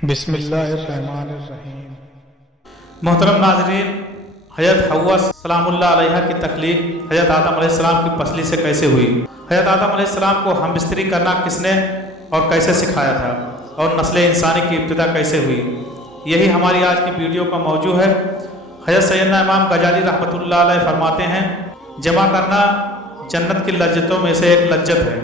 बिस्मिल्लाहिर्रहमानिर्रहीम। मोहतरम नाज़रीन, हज़रत हव्वा सलामुल्लाह अलैहा की तख्लीक हज़रत आदम अलैहिस्सलाम की पसली से कैसे हुई? हज़रत आदम अलैहिस्सलाम को हम बिस्तरी करना किसने और कैसे सिखाया था, और नस्ल इंसानी की इब्तिदा कैसे हुई? यही हमारी आज की वीडियो का मौजू है। हज़रत सैयदना इमाम गजाली रहमतुल्लाह अलैह फरमाते हैं, जमा करना जन्नत की लज्जतों में से एक लज्जत है।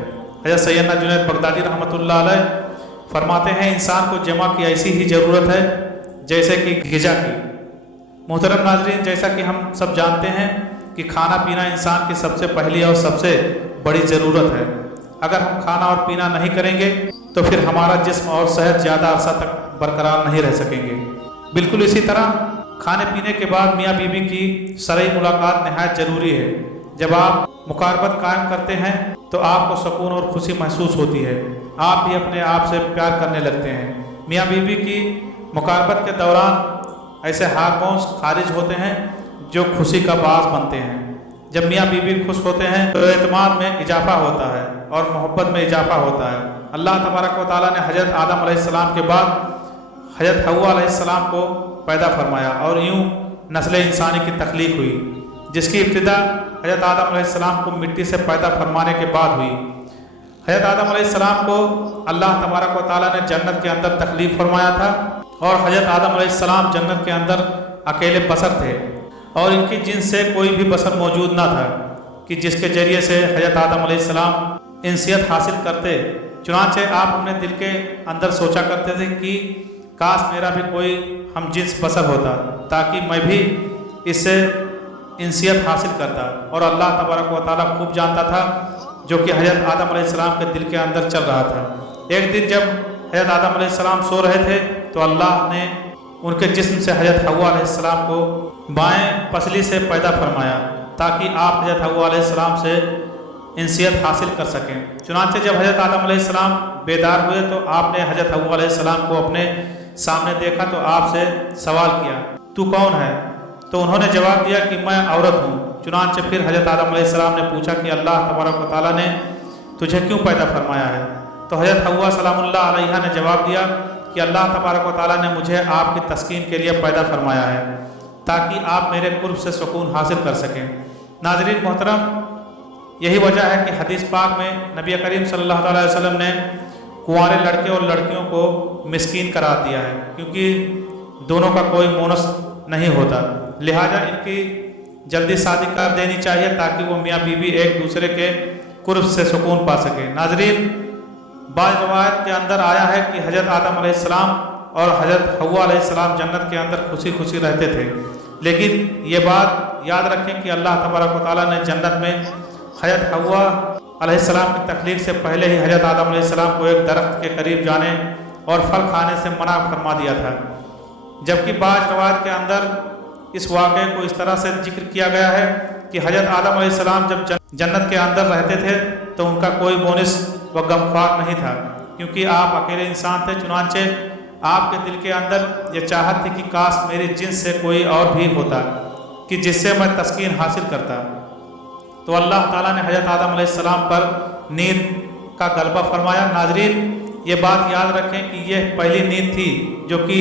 हज़रत सैयदना जुनैद बगदादी रहमतुल्लाह अलैह फरमाते हैं, इंसान को जमा की ऐसी ही ज़रूरत है जैसे कि ग़िज़ा की। मोहतरम नाज़रीन, जैसा कि हम सब जानते हैं कि खाना पीना इंसान की सबसे पहली और सबसे बड़ी ज़रूरत है। अगर हम खाना और पीना नहीं करेंगे तो फिर हमारा जिस्म और सेहत ज़्यादा अरसा तक बरकरार नहीं रह सकेंगे। बिल्कुल इसी तरह खाने पीने के बाद मियाँ बीवी की शरई मुलाकात नहायत ज़रूरी है। जब आप मुकारबत कायम करते हैं तो आपको सुकून और खुशी महसूस होती है, आप भी अपने आप से प्यार करने लगते हैं। मियाँ बीवी की मुकारबत के दौरान ऐसे हार्मोन्स खारिज होते हैं जो खुशी का बास बनते हैं। जब मियाँ बीवी खुश होते हैं तो एतमाद में इजाफा होता है और मोहब्बत में इजाफा होता है। अल्लाह तबारक व तआला ने हज़रत आदम अलैहिस्सलाम के बाद हज़रत हव्वा अलैहिस्सलाम को पैदा फरमाया और यूँ नस्ल इंसानी की तख्लीक हुई, जिसकी इब्तिदा हज़रत आदम अलैहिस्सलाम को मिट्टी से पैदा फरमाने के बाद हुई। हज़रत आदम अलैहिस्सलाम को अल्लाह तबारक व तआला ने जन्नत के अंदर तख्लीक फरमाया था और हज़रत आदम अलैहिस्सलाम जन्नत के अंदर अकेले बसर थे और इनकी जिन्स से कोई भी बसर मौजूद ना था कि जिसके ज़रिए से हज़रत आदम अलैहिस्सलाम इंसियत हासिल करते। चुनांचे आप अपने दिल के अंदर सोचा करते थे कि काश मेरा भी कोई हम जिन्स बसर होता ताकि मैं भी इससे इंसियत हासिल करता। और अल्लाह तबारक व तआला खूब जानता था जो कि हज़रत आदम अलैहिस्सलाम के दिल के अंदर चल रहा था। एक दिन जब हज़रत आदम अलैहिस्सलाम सो रहे थे तो अल्लाह ने उनके जिस्म से हज़रत हव्वा अलैहिस्सलाम को बाएं पसली से पैदा फरमाया ताकि आप हज़रत हव्वा अलैहिस्सलाम से इंसियत हासिल कर सकें। चुनांचे जब हज़रत आदम अलैहिस्सलाम बेदार हुए तो आपने हज़रत हव्वा अलैहिस्सलाम को अपने सामने देखा तो आपसे सवाल किया, तू कौन है? तो उन्होंने जवाब दिया कि मैं औरत हूँ। चुनांचे फिर हज़रत आदम अलैहिस्सलाम ने पूछा कि अल्लाह तबारक व तआला ने तुझे क्यों पैदा फरमाया है? तो हज़रत हव्वा सलामुल्लाह अलैहा ने जवाब दिया कि अल्लाह तबारक व तआला ने मुझे आपकी तस्कीन के लिए पैदा फरमाया है ताकि आप मेरे कुर्ब से सुकून हासिल कर सकें। नाज़रीन मोहतरम, यही वजह है कि हदीस पाक में नबी करीम सल्लल्लाहु अलैहि वसल्लम ने कुंवारे लड़के और लड़कियों को मिस्कीन करार दिया है, क्योंकि दोनों का कोई मोनस नहीं होता, लिहाजा इनकी जल्दी शादी कर देनी चाहिए ताकि वो मियाँ बीवी एक दूसरे के कुर्ब से सुकून पा सके। नाज़रीन, बाज़ रवायत के अंदर आया है कि हज़रत आदम अलैहिस्सलाम और हज़रत हव्वा अलैहिस्सलाम जन्नत के अंदर खुशी खुशी रहते थे, लेकिन ये बात याद रखें कि अल्लाह तबारक व तआला ने जन्नत में हज़रत हव्वा अलैहिस्सलाम की तख्लीक से पहले ही हज़रत आदम अलैहिस्सलाम को एक दरख्त के करीब जाने और फल खाने से मना फरमा दिया था। जबकि बाज़ रवायत के अंदर इस वाक़े को इस तरह से जिक्र किया गया है कि हज़रत आदम अलैहिस्सलाम जब जन्नत के अंदर रहते थे तो उनका कोई बोनिस व गमख्वार नहीं था, क्योंकि आप अकेले इंसान थे। चुनांचे आपके दिल के अंदर ये चाहत थी कि काश मेरी जिन्स से कोई और भी होता कि जिससे मैं तस्कीन हासिल करता। तो अल्लाह ताला ने हज़रत आदम अलैहिस्सलाम पर नींद का गलबा फरमाया। नाज़रीन, ये बात याद रखें कि यह पहली नींद थी जो कि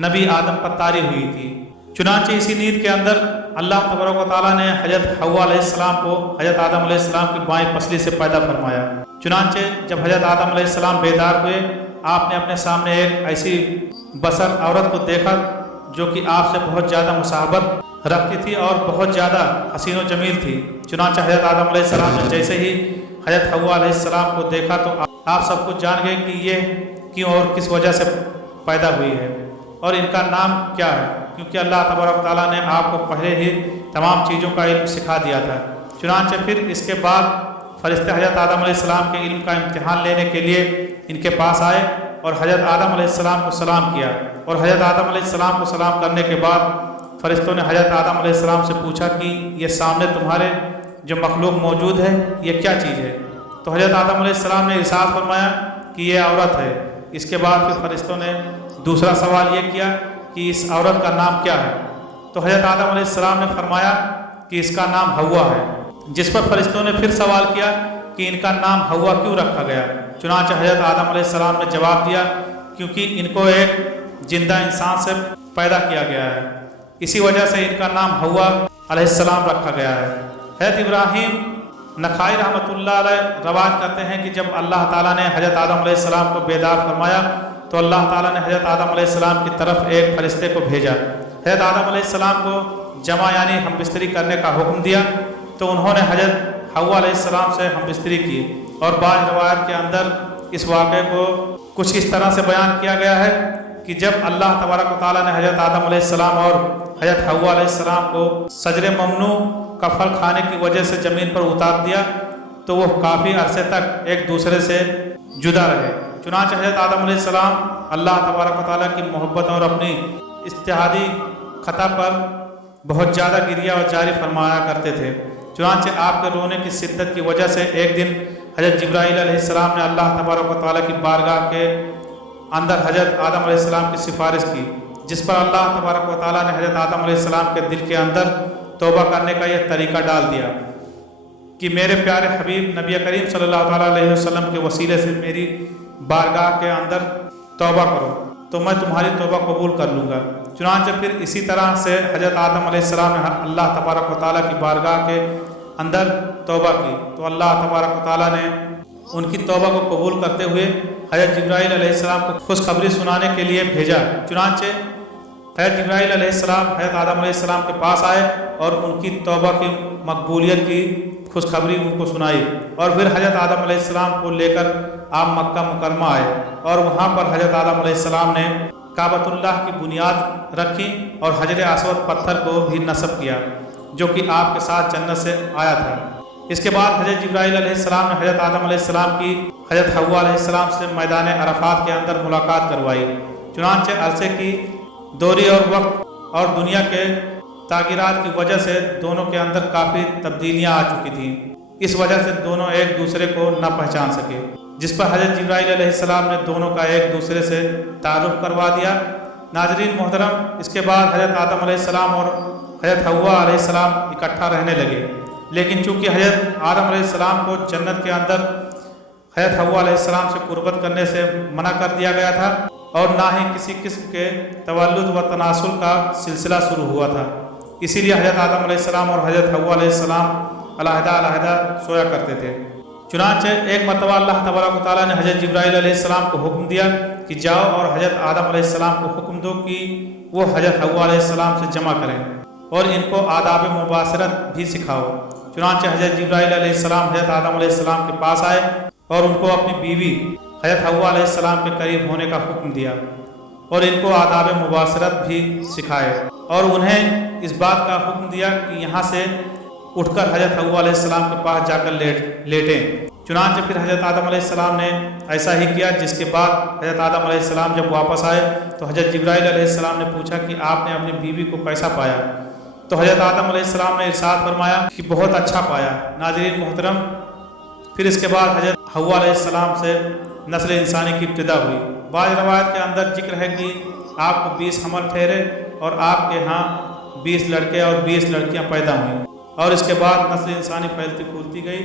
नबी आदम पर तारी हुई थी। चुनांचे इसी नींद के अंदर अल्लाह तबारक व तआला ने हज़रत हव्वा अलैहिस्सलाम को हज़रत आदम अलैहिस्सलाम की बाएं पसली से पैदा फरमाया। चुनांचे जब हज़रत आदम अलैहिस्सलाम बेदार हुए, आपने अपने सामने एक ऐसी बसर औरत को देखा जो कि आपसे बहुत ज़्यादा मुसाहबत रखती थी और बहुत ज़्यादा हसीन व जमील थी। चुनांचे हज़रत आदम अलैहिस्सलाम ने जैसे ही हज़रत हव्वा अलैहिस्सलाम को देखा तो आप सब कुछ जान गए कि ये क्यों और किस वजह से पैदा हुई है और इनका नाम क्या है, क्योंकि अल्लाह तबारक तआला ने आपको पहले ही तमाम चीज़ों का इल्म सिखा दिया था। चुनांचे फिर इसके बाद फरिश्ते हज़रत आदम अलैहिस्सलाम के इल्म का इम्तिहान लेने के लिए इनके पास आए और हज़रत आदम अलैहिस्सलाम को सलाम किया। और हज़रत आदम अलैहिस्सलाम को सलाम करने के बाद फरिश्तों ने हज़रत आदम अलैहिस्सलाम से पूछा कि ये सामने तुम्हारे जो मखलूक मौजूद है ये क्या चीज़ है? तो हज़रत आदम अलैहिस्सलाम ने इरशाद फरमाया कि ये औरत है। इसके बाद फिर फरिश्तों ने दूसरा सवाल ये किया कि इस औरत का नाम क्या है? तो हज़रत आदम अलैहिस्सलाम ने फरमाया कि इसका नाम हव्वा है। जिस पर फरिश्तों ने फिर सवाल किया कि इनका नाम हव्वा क्यों रखा गया? चुनांचे हज़रत आदम अलैहिस्सलाम ने जवाब दिया क्योंकि इनको एक जिंदा इंसान से पैदा किया गया है, इसी वजह से इनका नाम हव्वा अलैहिस्सलाम रखा गया है। हज़रत इब्राहीम नखाई रहमतुल्लाह अलैह रवायत करते हैं कि जब अल्लाह ताला ने हज़रत आदम अलैहिस्सलाम को बेदार फरमाया तो अल्लाह ताला ने हज़रत आदम अलैहिस्सलाम की तरफ एक फरिश्ते को भेजा। हज़रत आदम अलैहिस्सलाम को जमा यानी हम बिस्तरी करने का हुक्म दिया तो उन्होंने हज़रत हव्वा अलैहिस्सलाम से हम बिस्तरी की। और बाज़ रवायत के अंदर इस वाक़े को कुछ इस तरह से बयान किया गया है कि जब अल्लाह तबारक व तआला ने हज़रत आदम अलैहिस्सलाम और हज़रत हव्वा अलैहिस्सलाम को सजरे ममनू का फल खाने की वजह से ज़मीन पर उतार दिया तो वो काफ़ी अरसे तक एक दूसरे से जुदा रहे। चुनांचे हज़रत आदम अलैहिस्सलाम अल्लाह तबारक व तआला की मोहब्बत और अपनी इज्तिहादी खता पर बहुत ज़्यादा गिरिया और जारी फरमाया करते थे। चुनांचे आपके रोने की शिद्दत की वजह से एक दिन हज़रत जिब्राईल अलैहिस्सलाम ने अल्लाह तबारक व तआला की बारगाह के अंदर हज़रत आदम अलैहिस्सलाम की सिफारिश की, जिस पर अल्लाह तबारक व तआला ने हज़रत आदम अलैहिस्सलाम के दिल के अंदर तौबा करने का यह तरीका डाल दिया कि मेरे प्यारे हबीब नबी करीम सल्लल्लाहु अलैहि वसल्लम के वसीले से मेरी बारगाह के अंदर तौबा करो तो मैं तुम्हारी तौबा कबूल कर लूँगा। चुनांचे फिर इसी तरह से हज़रत आदम अलैहिस्सलाम ने अल्लाह तबारक व तआला की बारगाह के अंदर तौबा की तो अल्लाह तबारक व तआला ने उनकी तौबा को कबूल करते हुए हज़रत जिब्राईल अलैहिस्सलाम को खुशखबरी सुनाने के लिए भेजा। चुनांचे हज़रत जिब्राईल अलैहिस्सलाम हज़रत आदम अलैहिस्सलाम के पास आए और उनकी तौबा की मकबूलियत की खुशखबरी उनको सुनाई और फिर हज़रत आदम अलैहिस्सलाम को लेकर आप मक्का मुकरमा आए और वहाँ पर हज़रत आदम अलैहिस्सलाम ने काबतुल्लाह की बुनियाद रखी और हजर असवद पत्थर को भी नस्ब किया जो कि आपके साथ जन्नत से आया था। इसके बाद हज़रत जिब्राईल अलैहिस्सलाम ने हज़रत आदम अलैहिस्सलाम की हज़रत हव्वा अलैहिस्सलाम से मैदान अरफात के अंदर मुलाकात करवाई। चुनांचे अरसे की दूरी और वक्त और दुनिया के तागिरात की वजह से दोनों के अंदर काफ़ी तब्दीलियाँ आ चुकी थीं। इस वजह से दोनों एक दूसरे को न पहचान सके, जिस पर हज़रत जिब्राईल अलैहिस्सलाम ने दोनों का एक दूसरे से तारुफ करवा दिया। नाज़रीन मोहतरम, इसके बाद हज़रत आदम अलैहिस्सलाम और हज़रत हव्वा अलैहिस्सलाम इकट्ठा रहने लगे, लेकिन चूँकि हज़रत आदम अलैहिस्सलाम को जन्नत के अंदर हज़रत हव्वा अलैहिस्सलाम से कुर्बत करने से मना कर दिया गया था और ना ही किसी किस्म के तवल्लुद व तनासुल का सिलसिला शुरू हुआ था, इसीलिए हज़रत आदम अलैहिस्सलाम और हज़रत हव्वा अलैहिस्सलाम अलहदा सोया करते थे। चुनांचे एक मरतबा अल्लाह तबारक व तआला ने हज़रत जिब्राईल अलैहिस्सलाम को हुक्म दिया कि जाओ और हज़रत आदम अलैहिस्सलाम को हुक्म दो कि वो हज़रत हव्वा अलैहिस्सलाम से जमा करें और इनको आदाब मुबाशरत भी सिखाओ। चुनांचे हज़रत जिब्राईल अलैहिस्सलाम हज़रत आदम अलैहिस्सलाम के पास आए और उनको अपनी बीवी हज़रत हव्वा अलैहिस्सलाम के करीब होने का हुक्म दिया और इनको आदाब मुबाशरत भी सिखाए और उन्हें इस बात का हुक्म दिया कि यहाँ से उठकर हज़रत हव्वा अलैहिस्सलाम के पास जाकर लेटें। चुनांचे फिर हज़रत आदम अलैहिस्सलाम ने ऐसा ही किया, जिसके बाद हज़रत आदम अलैहिस्सलाम जब वापस आए तो हज़रत जिब्राईल अलैहिस्सलाम ने पूछा कि आपने अपनी बीवी को कैसा पाया, तो हज़रत आदम अलैहिस्सलाम ने इरशाद फरमाया कि बहुत अच्छा पाया। नाज़रीन मोहतरम, फिर इसके बाद हज़रत हव्वा अलैहिस्सलाम से नस्ल इंसानी की इब्तिदा हुई। बाज़ रवायत के अंदर जिक्र है कि आपको 20 हमल ठहरे और आपके यहाँ 20 लड़के और 20 लड़कियाँ पैदा हुईं और इसके बाद नस्ल इंसानी फैलती फूलती गई